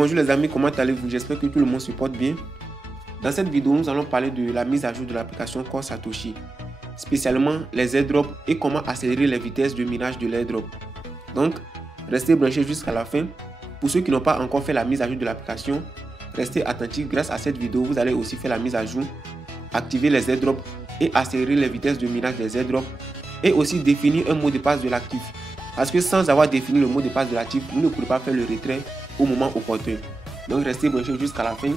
Bonjour les amis, comment allez-vous? J'espère que tout le monde se porte bien. Dans cette vidéo, nous allons parler de la mise à jour de l'application Core Satoshi, spécialement les airdrops et comment accélérer les vitesses de minage de l'airdrop. Donc, restez branchés jusqu'à la fin. Pour ceux qui n'ont pas encore fait la mise à jour de l'application, restez attentifs. Grâce à cette vidéo, vous allez aussi faire la mise à jour, activer les airdrops et accélérer les vitesses de minage des airdrops et aussi définir un mot de passe de l'actif. Parce que sans avoir défini le mot de passe de l'actif, vous ne pourrez pas faire le retrait au moment opportun. Donc restez branchés jusqu'à la fin.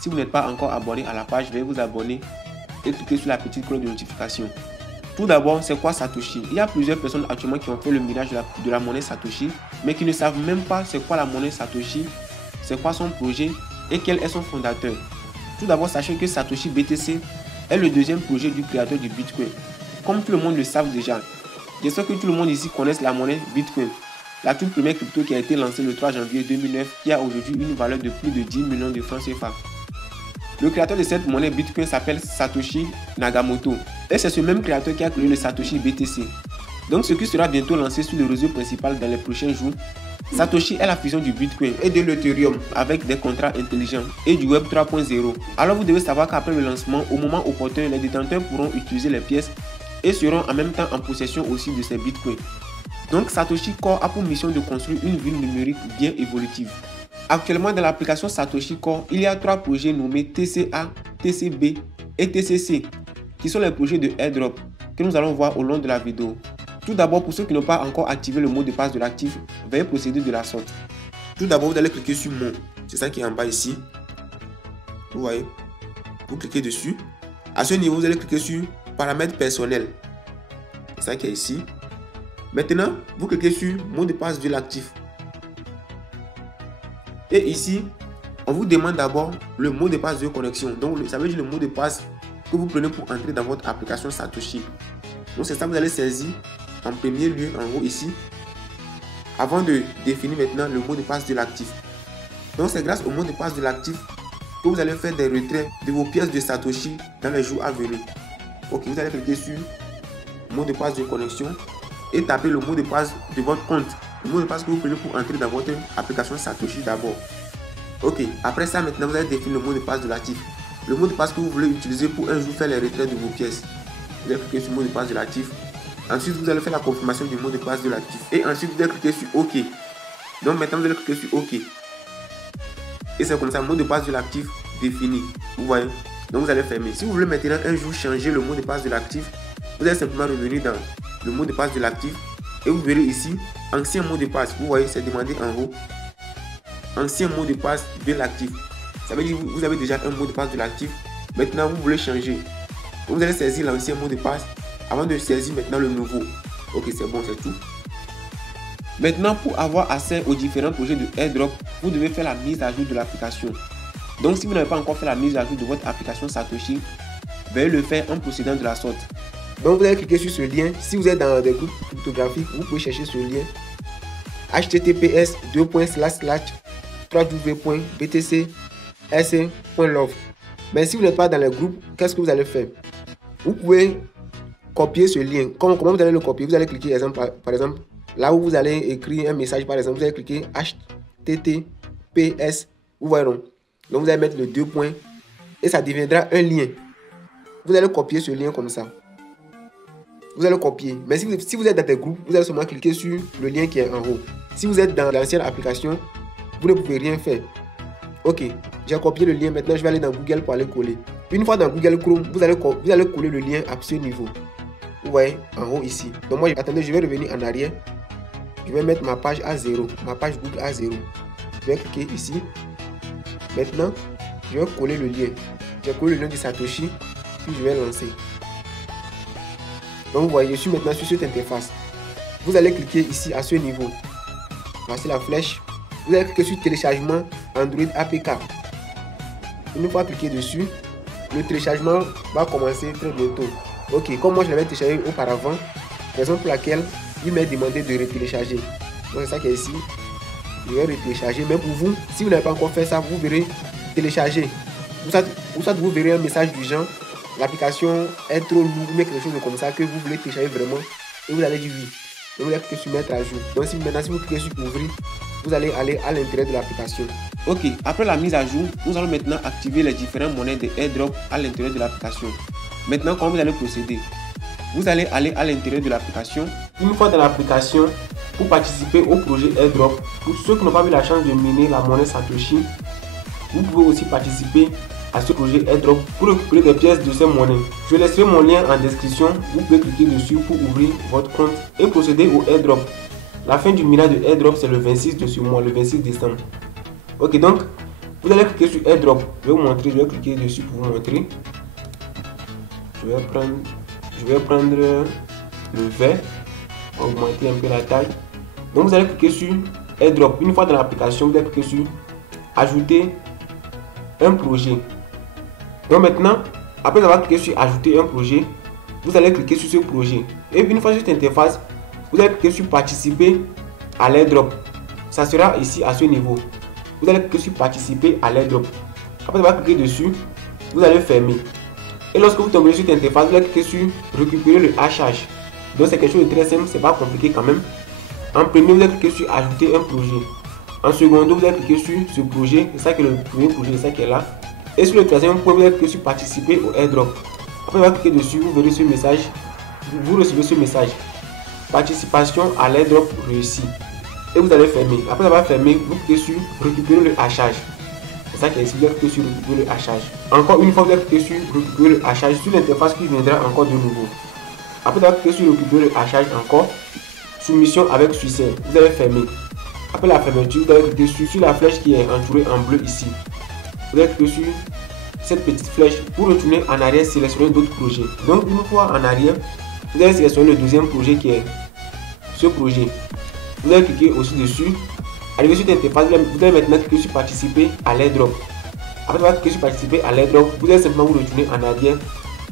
Si vous n'êtes pas encore abonné à la page, veuillez vous abonner et cliquer sur la petite cloche de notification. Tout d'abord, c'est quoi Satoshi? Il y a plusieurs personnes actuellement qui ont fait le minage de la monnaie Satoshi, mais qui ne savent même pas c'est quoi la monnaie Satoshi, c'est quoi son projet et quel est son fondateur. Tout d'abord, sachez que Satoshi BTC est le deuxième projet du créateur du Bitcoin. Comme tout le monde le savent déjà, j'espère que tout le monde ici connaisse la monnaie Bitcoin, la toute première crypto qui a été lancée le 3 janvier 2009, qui a aujourd'hui une valeur de plus de 10 millions de francs CFA. Le créateur de cette monnaie Bitcoin s'appelle Satoshi Nakamoto et c'est ce même créateur qui a créé le Satoshi BTC. Donc ce qui sera bientôt lancé sur le réseau principal dans les prochains jours. Satoshi est la fusion du Bitcoin et de l'Ethereum avec des contrats intelligents et du Web 3.0. Alors vous devez savoir qu'après le lancement, au moment opportun, les détenteurs pourront utiliser les pièces et seront en même temps en possession aussi de ces bitcoins. Donc Satoshi Core a pour mission de construire une ville numérique bien évolutive. Actuellement dans l'application Satoshi Core, il y a 3 projets nommés TCA, TCB et TCC qui sont les projets de airdrop que nous allons voir au long de la vidéo. Tout d'abord, pour ceux qui n'ont pas encore activé le mot de passe de l'actif, veuillez procéder de la sorte. Tout d'abord, vous allez cliquer sur Mon, c'est ça qui est en bas ici. Vous voyez, vous cliquez dessus. À ce niveau, vous allez cliquer sur Paramètres personnels. C'est ça qui est ici. Maintenant, vous cliquez sur Mot de passe de l'actif. Et ici, on vous demande d'abord le mot de passe de connexion. Donc, ça veut dire le mot de passe que vous prenez pour entrer dans votre application Satoshi. Donc, c'est ça que vous allez saisir en premier lieu en haut ici, avant de définir maintenant le mot de passe de l'actif. Donc, c'est grâce au mot de passe de l'actif que vous allez faire des retraits de vos pièces de Satoshi dans les jours à venir. Ok, vous allez cliquer sur mot de passe de connexion et taper le mot de passe de votre compte. Le mot de passe que vous prenez pour entrer dans votre application Satoshi d'abord. Ok, après ça maintenant vous allez définir le mot de passe de l'actif. Le mot de passe que vous voulez utiliser pour un jour faire les retraits de vos pièces. Vous allez cliquer sur le mot de passe de l'actif. Ensuite vous allez faire la confirmation du mot de passe de l'actif. Et ensuite vous allez cliquer sur OK. Donc maintenant vous allez cliquer sur OK. Et c'est comme ça, le mot de passe de l'actif défini. Vous voyez. Donc vous allez fermer. Si vous voulez maintenant un jour changer le mot de passe de l'actif, vous allez simplement revenir dans le mot de passe de l'actif et vous verrez ici ancien mot de passe. Vous voyez, c'est demandé en haut. Ancien mot de passe de l'actif. Ça veut dire que vous avez déjà un mot de passe de l'actif. Maintenant, vous voulez changer. Vous allez saisir l'ancien mot de passe avant de saisir maintenant le nouveau. Ok, c'est bon, c'est tout. Maintenant, pour avoir accès aux différents projets de airdrop, vous devez faire la mise à jour de l'application. Donc, si vous n'avez pas encore fait la mise à jour de votre application Satoshi, veuillez le faire en procédant de la sorte. Donc vous allez cliquer sur ce lien. Si vous êtes dans des groupes cryptographiques, vous pouvez chercher ce lien https://www.btcs.love. Mais si vous n'êtes pas dans les groupes, qu'est-ce que vous allez faire? Vous pouvez copier ce lien. Comment vous allez le copier? Vous allez cliquer par exemple là où vous allez écrire un message, par exemple, vous allez cliquer https. Vous voyez donc. Donc vous allez mettre le 2 points et ça deviendra un lien. Vous allez copier ce lien comme ça. Vous allez copier. Mais si vous êtes dans des groupes, vous allez seulement cliquer sur le lien qui est en haut. Si vous êtes dans l'ancienne application, vous ne pouvez rien faire. Ok, j'ai copié le lien. Maintenant, je vais aller dans Google pour aller coller. Une fois dans Google Chrome, vous allez coller le lien à ce niveau. Vous voyez, en haut ici. Donc moi, attendez, je vais revenir en arrière. Je vais mettre ma page à 0. Ma page Google à 0. Je vais cliquer ici. Maintenant, je vais coller le lien. J'ai collé le lien de Satoshi. Puis je vais lancer. Donc vous voyez, je suis maintenant sur cette interface. Vous allez cliquer ici à ce niveau. Voici la flèche. Vous allez cliquer sur téléchargement Android APK. Une fois cliqué dessus, le téléchargement va commencer très bientôt. Ok, comme moi je l'avais téléchargé auparavant, raison pour laquelle il m'a demandé de retélécharger. Donc c'est ça qui est ici. Je vais retélécharger. Mais pour vous, si vous n'avez pas encore fait ça, vous verrez télécharger. Vous verrez un message du genre l'application est trop lourde, mais quelque chose comme ça que vous voulez télécharger vraiment et vous allez dire oui. Donc vous allez cliquer sur mettre à jour. Donc maintenant si vous cliquez sur ouvrir, vous allez aller à l'intérieur de l'application. Ok, après la mise à jour, nous allons maintenant activer les différentes monnaies de airdrop à l'intérieur de l'application. Maintenant, comment vous allez procéder? Vous allez aller à l'intérieur de l'application. Une fois dans l'application, pour participer au projet airdrop, pour ceux qui n'ont pas eu la chance de miner la monnaie Satoshi, vous pouvez aussi participer à ce projet airdrop pour récupérer des pièces de ces monnaies. Je laisserai mon lien en description. Vous pouvez cliquer dessus pour ouvrir votre compte et procéder au airdrop. La fin du minage de airdrop, c'est le 26 de ce mois, le 26 décembre. Ok, donc vous allez cliquer sur airdrop. Je vais vous montrer, je vais cliquer dessus pour vous montrer. Je vais prendre le vert, augmenter un peu la taille. Donc vous allez cliquer sur airdrop. Une fois dans l'application, vous allez cliquer sur ajouter un projet. Donc maintenant, après avoir cliqué sur ajouter un projet, vous allez cliquer sur ce projet. Et une fois sur cette interface, vous allez cliquer sur participer à l'airdrop. Ça sera ici à ce niveau. Vous allez cliquer sur participer à l'airdrop. Après avoir cliqué dessus, vous allez fermer. Et lorsque vous tombez sur cette interface, vous allez cliquer sur récupérer le hachage. Donc c'est quelque chose de très simple, c'est pas compliqué quand même. En premier, vous allez cliquer sur ajouter un projet. En second, vous allez cliquer sur ce projet, c'est ça qui est le premier projet, c'est ça qui est là. Et sur le troisième point, vous allez cliquer sur participer au airdrop. Après avoir cliqué dessus, vous verrez ce message. Vous recevez ce message. Participation à l'airdrop réussi. Et vous allez fermer. Après avoir fermé, vous cliquez sur récupérer le hachage. C'est ça qui est ici, vous allez cliquer sur récupérer le hachage. Encore une fois, vous allez cliquer sur récupérer le hachage sur l'interface qui viendra encore de nouveau. Après avoir cliqué sur récupérer le hachage encore, soumission avec succès, vous allez fermer. Après la fermeture, vous allez cliquer sur la flèche qui est entourée en bleu ici. Vous allez cliquer sur cette petite flèche pour retourner en arrière, sélectionner d'autres projets. Donc une fois en arrière, vous allez sélectionner le deuxième projet qui est ce projet. Vous allez cliquer aussi dessus. Arrivé sur cette interface, vous allez maintenant cliquer sur participer à l'airdrop. Après avoir cliqué sur participer à l'airdrop, vous allez simplement vous retourner en arrière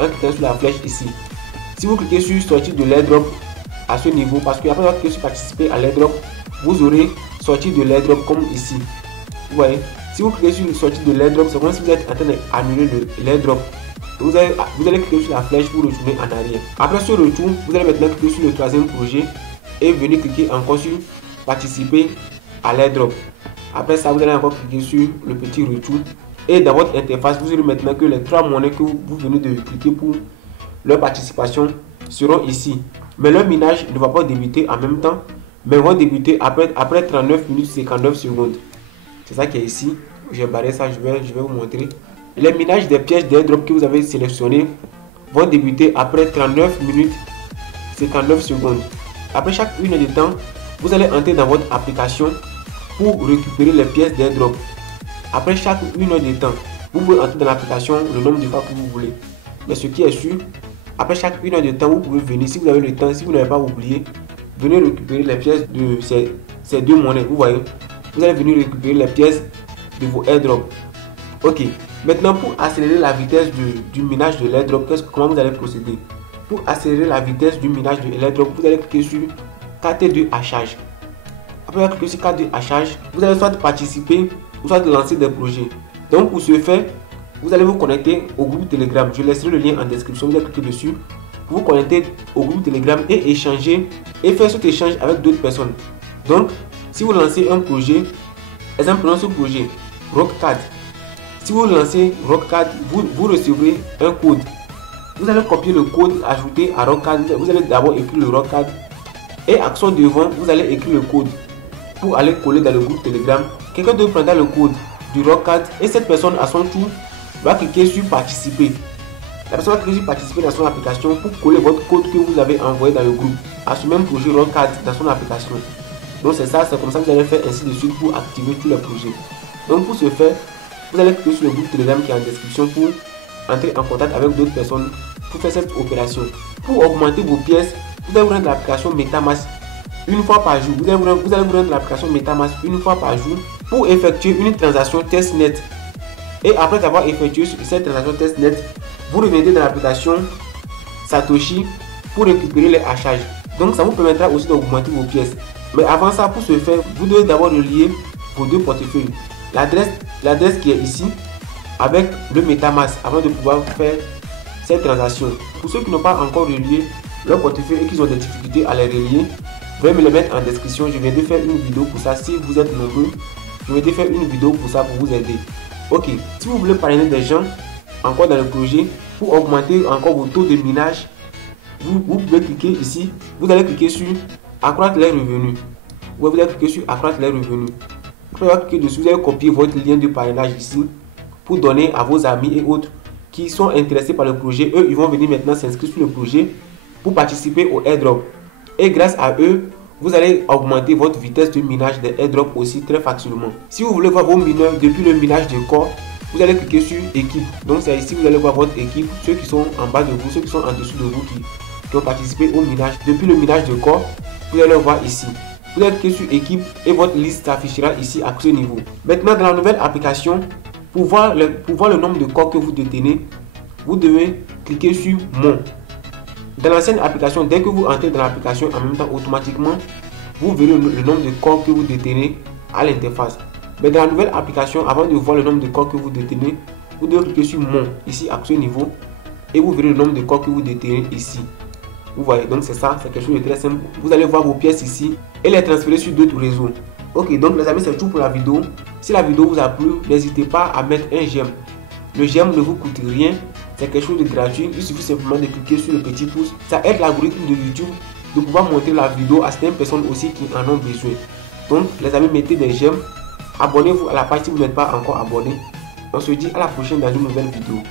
en cliquant sur la flèche ici. Si vous cliquez sur sortir de l'airdrop à ce niveau, parce que après avoir cliqué sur participer à l'airdrop, vous aurez sorti de l'airdrop comme ici. Vous voyez, si vous cliquez sur sortir de l'airdrop, c'est comme si vous êtes en train d'annuler l'airdrop. Vous allez cliquer sur la flèche pour retourner en arrière. Après ce retour, vous allez maintenant cliquer sur le troisième projet et venir cliquer encore sur participer à l'airdrop. Après ça, vous allez encore cliquer sur le petit retour et dans votre interface, vous aurez maintenant que les trois monnaies que vous venez de cliquer pour leur participation seront ici. Mais leur minage ne va pas débuter en même temps, mais vont débuter après 39 minutes 59 secondes. C'est ça qui est ici. J'ai barré ça, je vais vous montrer. Les minages des pièges d'airdrop que vous avez sélectionnés vont débuter après 39 minutes 59 secondes. Après chaque une heure de temps, vous allez entrer dans votre application pour récupérer les pièces d'airdrop. Après chaque une heure de temps, vous pouvez entrer dans l'application le nombre de fois que vous voulez. Mais ce qui est sûr, après chaque une heure de temps, vous pouvez venir, si vous avez le temps, si vous n'avez pas oublié, venez récupérer les pièces de ces deux monnaies. Vous voyez, vous allez venir récupérer les pièces de vos airdrops. Ok, maintenant pour accélérer la vitesse du minage de l'airdrop, comment vous allez procéder? Pour accélérer la vitesse du minage de l'airdrop, vous allez cliquer sur carte de hachage. Après avoir cliqué sur carte de hachage, vous allez soit participer ou soit lancer des projets. Donc pour ce faire, vous allez vous connecter au groupe Telegram. Je laisserai le lien en description, vous allez cliquer dessus pour vous connecter au groupe Telegram et échanger et faire cet échange avec d'autres personnes. Donc si vous lancez un projet, exemple prenons ce projet Rockcard. Si vous lancez Rockcard, vous recevrez un code. Vous allez copier le code, ajouter à Rockcard. Vous allez d'abord écrire le Rockcard et action devant, vous allez écrire le code pour aller coller dans le groupe Telegram. Quelqu'un d'autre prendra le code du Rockcard et cette personne à son tour va cliquer sur participer. La personne va cliquer sur participer dans son application pour coller votre code que vous avez envoyé dans le groupe à ce même projet Rockcard dans son application. Donc c'est ça, c'est comme ça que vous allez faire ainsi de suite pour activer tous les projets. Donc pour ce faire, vous allez cliquer sur le groupe Telegram qui est en description pour entrer en contact avec d'autres personnes pour faire cette opération. Pour augmenter vos pièces, vous allez vous rendre l'application MetaMask une fois par jour. Vous allez vous rendre l'application MetaMask une fois par jour pour effectuer une transaction testnet. Et après avoir effectué cette transaction testnet, vous revenez dans l'application Satoshi pour récupérer les hachages. Donc ça vous permettra aussi d'augmenter vos pièces. Mais avant ça, pour ce faire, vous devez d'abord relier vos deux portefeuilles. L'adresse qui est ici avec le MetaMask avant de pouvoir faire cette transaction. Pour ceux qui n'ont pas encore relié leur portefeuille et qui ont des difficultés à les relier, veuillez me le mettre en description. Je viens de faire une vidéo pour ça. Si vous êtes nombreux Je vais faire une vidéo pour ça, pour vous aider. Ok, si vous voulez parrainer des gens encore dans le projet, pour augmenter encore vos taux de minage, vous pouvez cliquer ici. Vous allez cliquer sur accroître les revenus. Vous allez cliquer sur accroître les revenus. Après avoir cliqué dessus, vous allez copier votre lien de parrainage ici pour donner à vos amis et autres qui sont intéressés par le projet. Eux, ils vont venir maintenant s'inscrire sur le projet pour participer au airdrop. Et grâce à eux, vous allez augmenter votre vitesse de minage des airdrops aussi très facilement. Si vous voulez voir vos mineurs depuis le minage de corps, vous allez cliquer sur équipe. Donc c'est ici vous allez voir votre équipe, ceux qui sont en bas de vous, ceux qui sont en dessous de vous qui ont participé au minage. Depuis le minage de corps, vous allez le voir ici. Vous allez cliquer sur équipe et votre liste s'affichera ici à ce niveau. Maintenant dans la nouvelle application, pour voir le nombre de corps que vous détenez, vous devez cliquer sur mon. Dans l'ancienne application, dès que vous entrez dans l'application, en même temps, automatiquement, vous verrez le nombre de corps que vous détenez à l'interface. Mais dans la nouvelle application, avant de voir le nombre de corps que vous détenez, vous devez cliquer sur mon, ici à ce niveau, et vous verrez le nombre de corps que vous détenez ici. Vous voyez, donc c'est ça, c'est quelque chose de très simple. Vous allez voir vos pièces ici et les transférer sur d'autres réseaux. Ok, donc les amis, c'est tout pour la vidéo. Si la vidéo vous a plu, n'hésitez pas à mettre un j'aime. Le j'aime ne vous coûte rien, c'est quelque chose de gratuit. Il suffit simplement de cliquer sur le petit pouce. Ça aide l'algorithme de YouTube de pouvoir montrer la vidéo à certaines personnes aussi qui en ont besoin. Donc les amis, mettez des j'aime. Abonnez-vous à la page si vous n'êtes pas encore abonné. On se dit à la prochaine dans une nouvelle vidéo.